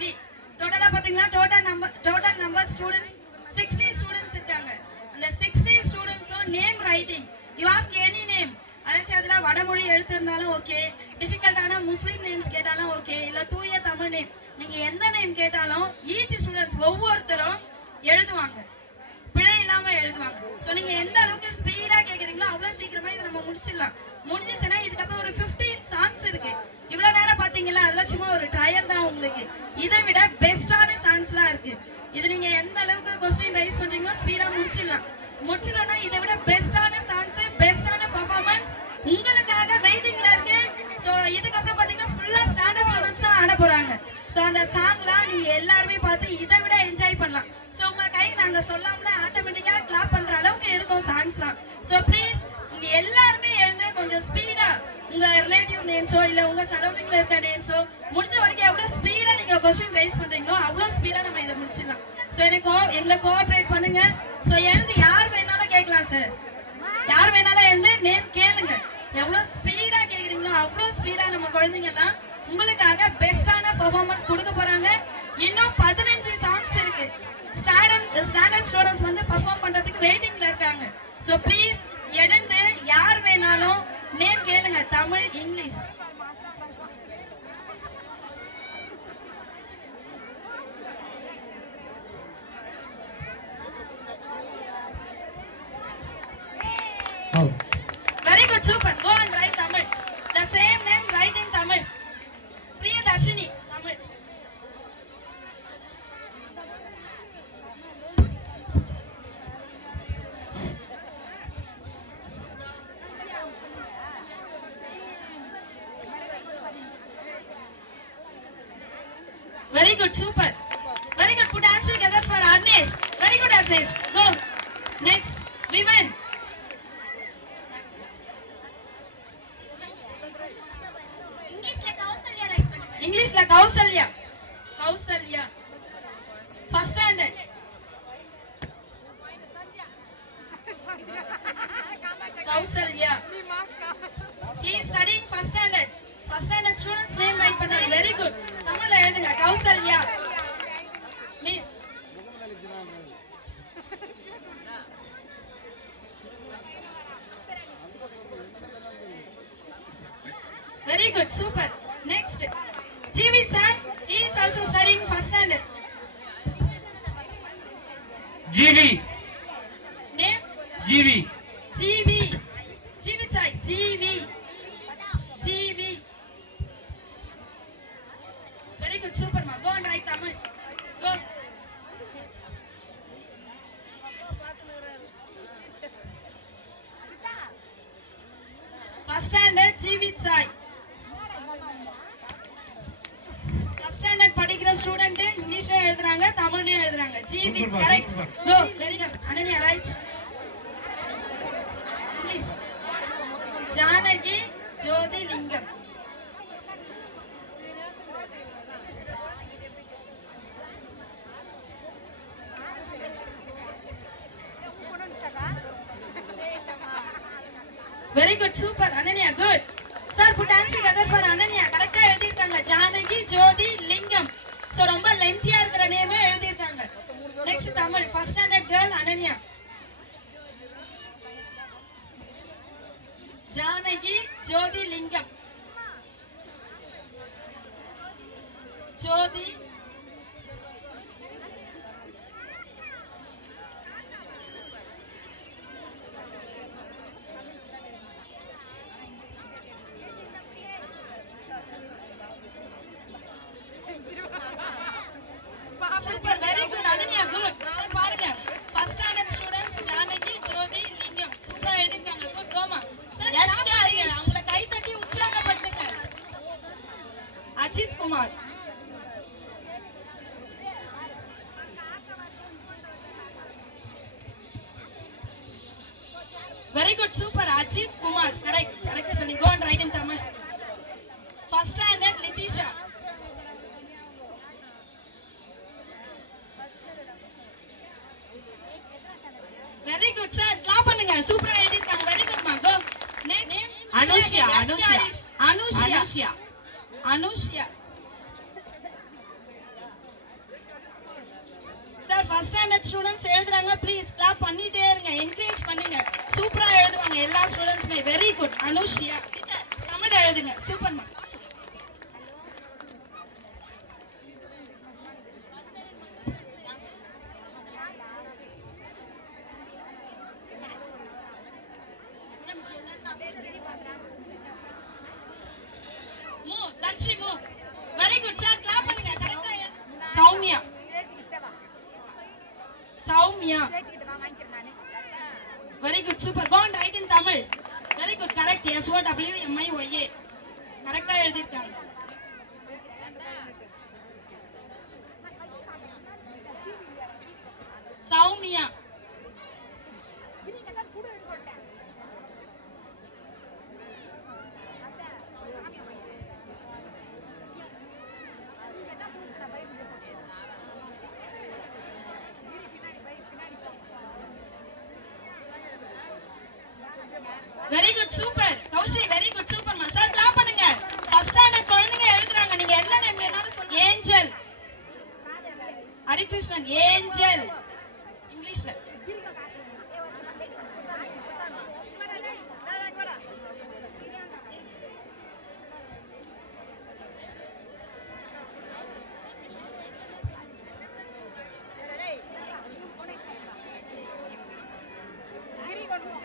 only. Total பாத்தீங்களா total number students 60 students இருக்காங்க. அந்த 60 students name writing. You ask any name. அதாச்சும் அதுல வடமொழி எழுத்து இருந்தாலும் ஓகே, டிஃபிகல்ட்டான முஸ்லீம் நேம்ஸ் கேட்டாலும் ஓகே, இல்ல தூய தமிழ் நேம், நீங்க எந்த நேம் கேட்டாலும் ஈச் ஸ்டூடெண்ட்ஸ் ஒவ்வொருத்தரும் எழுதுவாங்க, பிழை இல்லாம எழுதுவாங்க. சோ நீங்க எந்த அளவுக்கு ஸ்பீடா கேக்குறீங்களோ அவ்வளவு சீக்கிரமா இதை நம்ம முடிச்சிடலாம். முடிஞ்சிச்சுன்னா இதுக்கப்புறம் ஒரு 15 சாங்ஸ் இருக்கு. இவ்வளவு நேரம் பாத்தீங்களா, அதெல்லாம் சும்மா ஒரு ட்ரையல் தான் உங்களுக்கு. இதை விட பெஸ்டான சாங்ஸ்லாம் இருக்கு. இது நீங்க எந்த அளவுக்கு கொஸ்டின் ரைஸ் பண்றீங்களோ ஸ்பீடா முடிச்சிடலாம். முடிச்சிட்டோம்னா இதை விட பெஸ்டான சாங்ஸ், பெஸ்டான பெர்ஃபார்மன்ஸ் உங்களுக்காக வெயிட்டிங்ல இருக்கு. சோ இதுக்கப்புறம் பாத்தீங்கன்னா ஃபுல்லா ஸ்டாண்டர்ட் ஸ்டூடண்ட்ஸ் தான் ஆட போறாங்க. சோ அந்த சாங்லாம் நீங்க எல்லாருமே பார்த்து இதை விட என்ஜாய் பண்ணலாம். சோ உங்க கை நாங்க சொல்லாமல ஆட்டோமேட்டிக்கா கிளாப் பண்ற அளவுக்கு இருக்கும் சாங்ஸ்லாம். சோ ப்ளீஸ் நீங்க எல்லாருமே எழுந்து கொஞ்சம் ஸ்பீடா உங்க ரிலேட்டிவ் நேம்ஸோ இல்ல உங்க சரௌண்டிங்ல இருக்க நேம்ஸோ முடிஞ்ச வரைக்கும் எவ்வளவு ஸ்பீடா நீங்க क्वेश्चन ரைஸ் பண்றீங்களோ அவ்வளவு ஸ்பீடா நம்ம இதை முடிச்சிடலாம். சோ எங்களை கோஆபரேட் பண்ணுங்க. சோ எழுந்து யார் வேணாலும் கேட்கலாம் சார், யார் வேணாலும் எழுந்து நேம் கேளுங்க. எவ்வளவு ஸ்பீடா கேக்குறீங்களோ அவ்வளவு ஸ்பீடா நம்ம குழந்தைங்க எல்லாம் உங்களுக்காக பெஸ்டான பெர்ஃபார்மன்ஸ் கொடுக்க போறாங்க. இன்னும் 15 சாங்ஸ் இருக்கு. ஸ்டாண்டர்ட் ஸ்டூடண்ட்ஸ் வந்து பெர்ஃபார்ம் பண்றதுக்கு வெயிட்டிங்ல இருக்காங்க. சோ ப்ளீஸ் எழுந்து யார் வேணாலும் நேம் கேளுங்க, Tamil, English. Very good, super. Go and write Tamil. The same name, write in Tamil. Priyadashini, Tamil. Very good, super. Very good. Put hands together for Arnesh. Very good, Arnesh. Go. Next, Vivan. Englishல Kausalya. Kausalya. First standard. Kausalya. He is studying first standard. First standard students name write பண்ணாங்க. Very good. தமிழ்ல எழுதுங்க Kausalya. Miss. Very good, super. Next, GV sir, he is also studying first standard. GV. Name? GV. GV. GV sir, GV. GV. Very good, super ma. Go and write Tamil. Go. First standard, GV sir. Standard படிக்கிற student இங்கிலீஷ்ல எழுதுறாங்க, தமிழ்லயும் எழுதுறாங்க. GV correct. Go. Very good. Ananya right. English Janaki Jothi Lingam. Very good, super Ananya, good. Sir put hands together for Ananya. கரெக்ட்டா எழுதி இருக்காங்க. ஜானகி ஜோதி லிங்கம். சோ ரொம்ப லென்த்தியா இருக்கிற நேமே எழுதி இருக்காங்க. Next Tamil first standard girl Ananya. Janaki Jothi Lingam. Jothi Super, very good, Ananya, good. Sir, பாருங்க. First standard students, Janaki, Jothi, லிங்கம். சூப்பரா எழுதிருக்காங்க. Good, coma. Sir, அவங்கள கை தட்டி உற்சாகப்படுத்துங்க. அஜித் Kumar. Very good, super, Ajit Kumar. Correct, correct spelling. Go and write in Tamil. First standard, Litisha. Very good, sir. Clap பண்ணுங்க. சூப்பரா எழுதிருக்காங்க. Very good, ma. Go. Name? Anushya. Anushya. Anushya. Sir first standard students எழுதுறாங்க, please clap பண்ணிட்டே இருங்க, encourage பண்ணுங்க. சூப்பரா எழுதுவாங்க எல்லா ஸ்டூடண்ட்ஸுமே. Very good. Anushya teacher comment எழுதுங்க. சூப்பர்மா. வெரி குட் சார், கிளாப் பண்ணுங்க. கரெக்ட்டா Sowmiya Sowmiya very good super. go and write in Tamil. Very good correct. SOWMIOA கரெக்ட்டா எழுதிருக்காங்க. Sowmiya very good super. Kaushi very good சூப்பர்மா. சார் கிளாப் பண்ணுங்க. ஃபர்ஸ்ட் ஸ்டாண்டர்ட் குழந்தைங்க எழுதுறாங்க. நீங்க என்ன நேம் வேணாலும் சொல்லுங்க. ஏஞ்சல் ஹரிகிருஷ்ணன். ஏஞ்சல் இங்கிலீஷ்ல.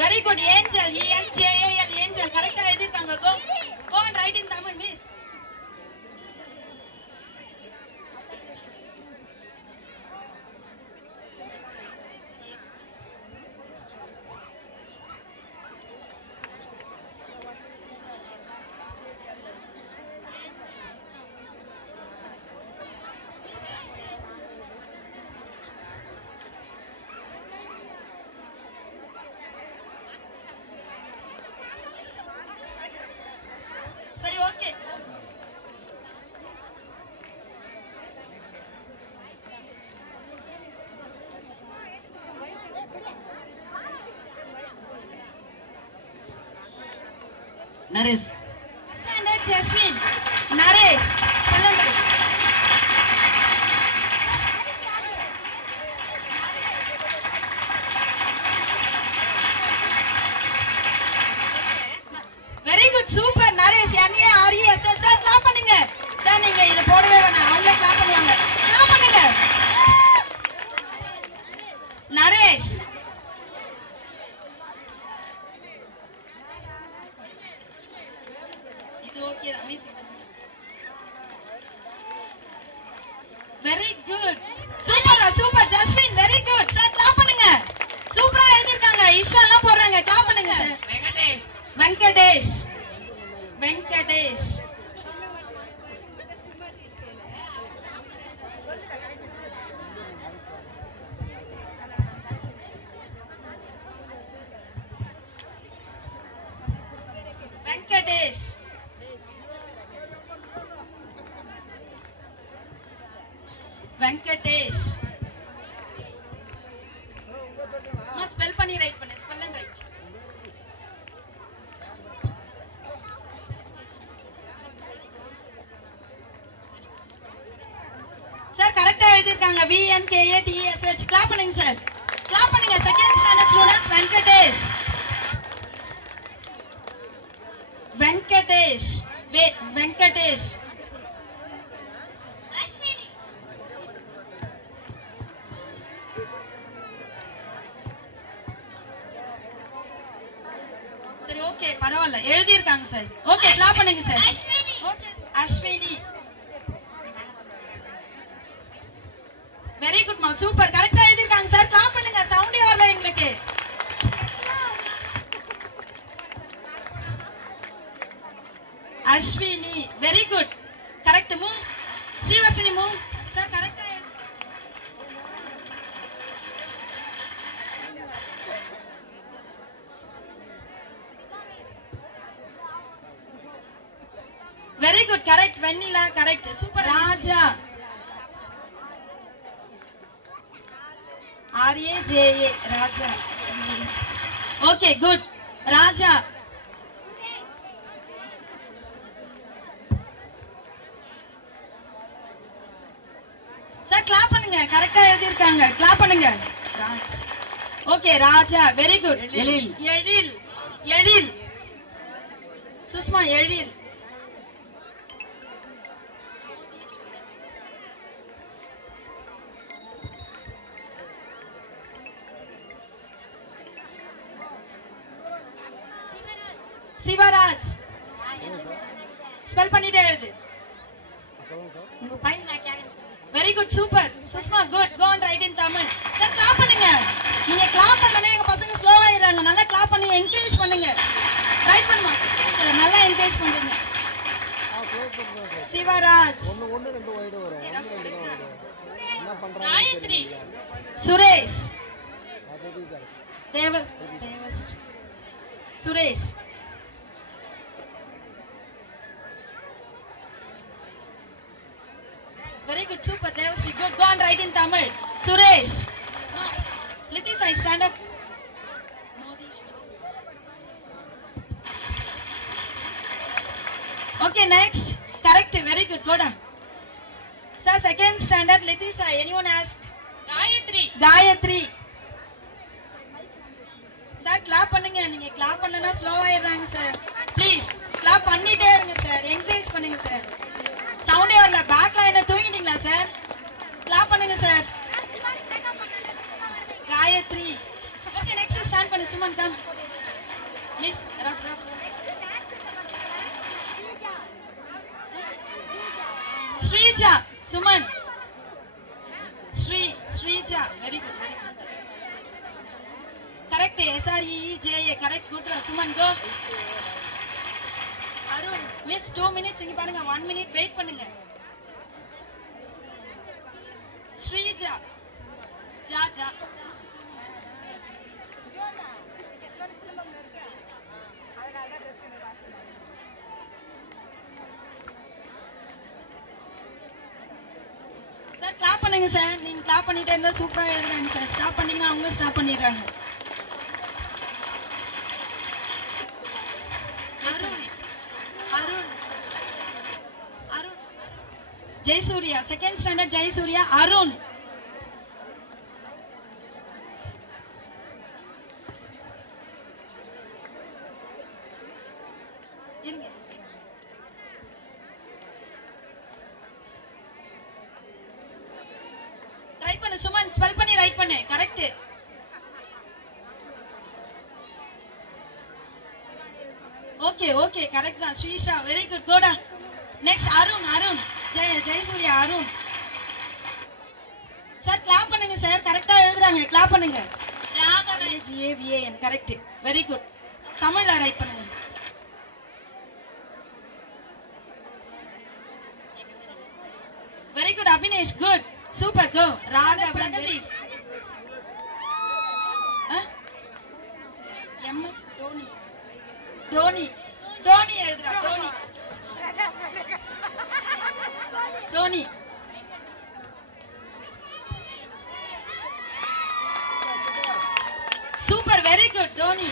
Very good Angel. ENJAL Angel கரெக்ட்டா எழுதிருக்காங்க. go and write in Tamil miss. சரி okay. Naresh standard Jasmine. Naresh சொல்லுங்க. Very good super Naresh. NARES sir clap பண்ணுங்க. சார் நீங்க இத போடவே வேணாம், அவங்களே கிளாப் பண்ணுவாங்க. கிளாப் பண்ணுங்க. நரேஷ் இது ஓகே தான் miss. Very good super super Jasmine. Very good sir clap பண்ணுங்க. சூப்பரா எழுதிருக்காங்க. இஷாலாம் போடுறாங்க. கிளாப் பண்ணுங்க. வெங்கடேஷ் வெங்கடேஷ் வெங்கடேஷ் வெங்கடேஷ் வெங்கடேஷ். ஸ்பெல் பண்ணி ரைட் பண்ணு. Spell and write. சார் கரெக்ட்டா எழுதிருக்காங்க. VNKATESH. கிளாப் பண்ணுங்க சார். கிளாப் பண்ணுங்க. Second standard students. Venkatesh Venkatesh Venkatesh. சரி ஓகே பரவாயில்ல எழுதிருக்காங்க சார். ஓகே கிளாப் பண்ணுங்க sir. Okay Ashwini. Very good மா சூப்பர் கரெக்ட்டா எழுதிருக்காங்க சார். கிளாப் பண்ணுங்க. சவுண்டே வரல எங்களுக்கு. Ashwini very good correct. மூ ஸ்ரீவர்ஷினி மூ சார் கரெக்ட்டா. Very good correct. Vennila correct. Super. Raja RAJA Raja. Okay good. Raja sir clap பண்ணுங்க. கரெக்ட்டா எழுதிருக்காங்க. எழுதிருக்காங்க. கிளாப் பண்ணுங்க. Raj. Okay Raja, very good. Ezhil. Ezhil. Ezhil. Sushma Ezhil. Sivaraj. Spell பண்ணிட்டே எழுது. உங்க பையன் நான் கேக்குறேன். Very good, super. Sushma good. Go and write in Tamil. Sir clap பண்ணுங்க. நீங்க கிளாப் பண்ணனே எங்க பசங்க ஸ்லோவா ஆயிடுறாங்க. நல்லா கிளாப் பண்ணி என்கரேஜ் பண்ணுங்க. ரைட் பண்ணுமா. நல்லா என்கரேஜ் பண்ணுங்க. சிவராஜ். காயத்ரி. சுரேஷ். தேவஸ். Suresh. Very good, super. Devashree, good. Go and write in Tamil. Suresh. Lithis, I stand up. Okay, next. Correct. Very good. Go down. Sir, second standard. Lithis, anyone ask? Gayatri. Gayatri. Sir, clap பண்ணுங்க. நீங்க clap பண்ணலனா slow ஆயிடுறாங்க sir. Please, clap பண்ணிட்டே இருங்க sir. Encourage பண்ணுங்க sir. சவுண்டே வரல. பேக்ல என்ன தூங்கிட்டீங்களா சார்? கிளாப் பண்ணுங்க sir. Gayathri. Okay, next stand பண்ணு. Suman come please. Rough. Sreeja. Suman. Sreeja. Very good. Correct. SREEJA. Correct. Good. Suman go. Arun. Miss 2 minutes இங்க பாருங்க. 1 minute வெயிட் பண்ணுங்க. ஸ்ரீஜா. ஜா. சார் கிளாப் பண்ணுங்க சார். நீங்க கிளாப் பண்ணிட்டே இருந்தா சூப்பரா எழுதுறாங்க சார். ஸ்டாப் பண்ணீங்கன்னா அவங்க ஸ்டாப் பண்ணிடுறாங்க. Arun. Jayasurya. Second standard Jayasurya. Arun. Try பண்ணு சுமன். ஸ்பெல் பண்ணி ரைட் பண்ணு. கரெக்ட். ஓகே கரெக்ட் தான். ஸ்ரீஷா. Very good. கோடா. Next Arun. Jayasurya. Arun. Sir clap பண்ணுங்க சார். கரெக்டா எழுதுறாங்க. கிளாப் பண்ணுங்க. Raghavan. GAVAN. Correct. Very good. தமிழ்ல ரைட் பண்ணுங்க. Very good Abinesh. Good. Super. Go. Raghavan. MS Dhoni எழுதுறா. Dhoni. Super. Very good. Dhoni.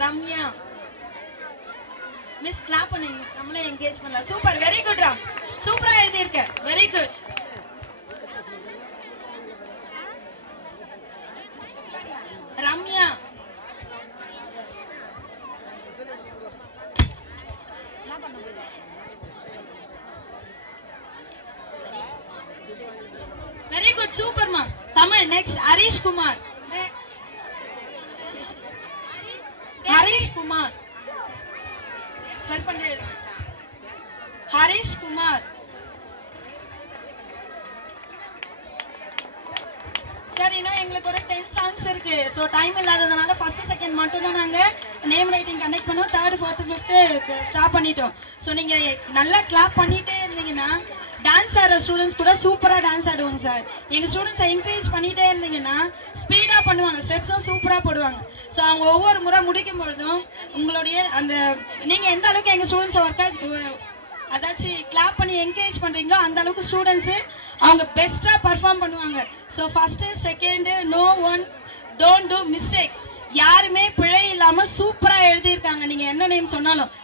Ramya. Miss clap பண்ணுங்க மிஸ். நம்மளே என்கரேஜ் பண்ணலாம். சூப்பர். வெரி குட் ரா. சூப்பரா எழுதி இருக்க. Very good. Ramya. Very good. சூப்பர்மா. தமிழ். நெக்ஸ்ட் ஹரிஷ் குமார். ஸ்பெல் பண்ணு. ஹரிஷ் குமார். சார் இன்னும் எங்களுக்கு ஒரு 10 songs இருக்கு. ஸோ டைம் இல்லாததுனால ஃபர்ஸ்ட் செகண்ட் மட்டும் தான் நாங்கள் நேம் ரைட்டிங் கண்டக்ட் பண்ணோம். 3rd 4th 5th ஸ்டாப் பண்ணிட்டோம். ஸோ நீங்கள் நல்லா கிளாப் பண்ணிட்டே இருந்தீங்கன்னா டான்ஸ் ஆடுற ஸ்டூடெண்ட்ஸ் கூட சூப்பராக டான்ஸ் ஆடுவாங்க சார். எங்கள் ஸ்டூடெண்ட்ஸை என்கரேஜ் பண்ணிகிட்டே இருந்தீங்கன்னா ஸ்பீடாக பண்ணுவாங்க. ஸ்டெப்ஸும் சூப்பராக போடுவாங்க. ஸோ அவங்க ஒவ்வொரு முறை முடிக்கும் பொழுதும் உங்களுடைய அந்த நீங்கள் எந்த அளவுக்கு எங்கள் ஸ்டூடெண்ட்ஸை அதாச்சும் கிளாப் பண்ணி என்கரேஜ் பண்றீங்களோ அந்த அளவுக்கு ஸ்டூடெண்ட்ஸ் அவங்க பெஸ்டா பர்ஃபார்ம் பண்ணுவாங்க. So first second no one don't do mistakes. யாருமே பிழை இல்லாம சூப்பரா எழுதியிருக்காங்க. நீங்க என்ன நேம் சொன்னாலும்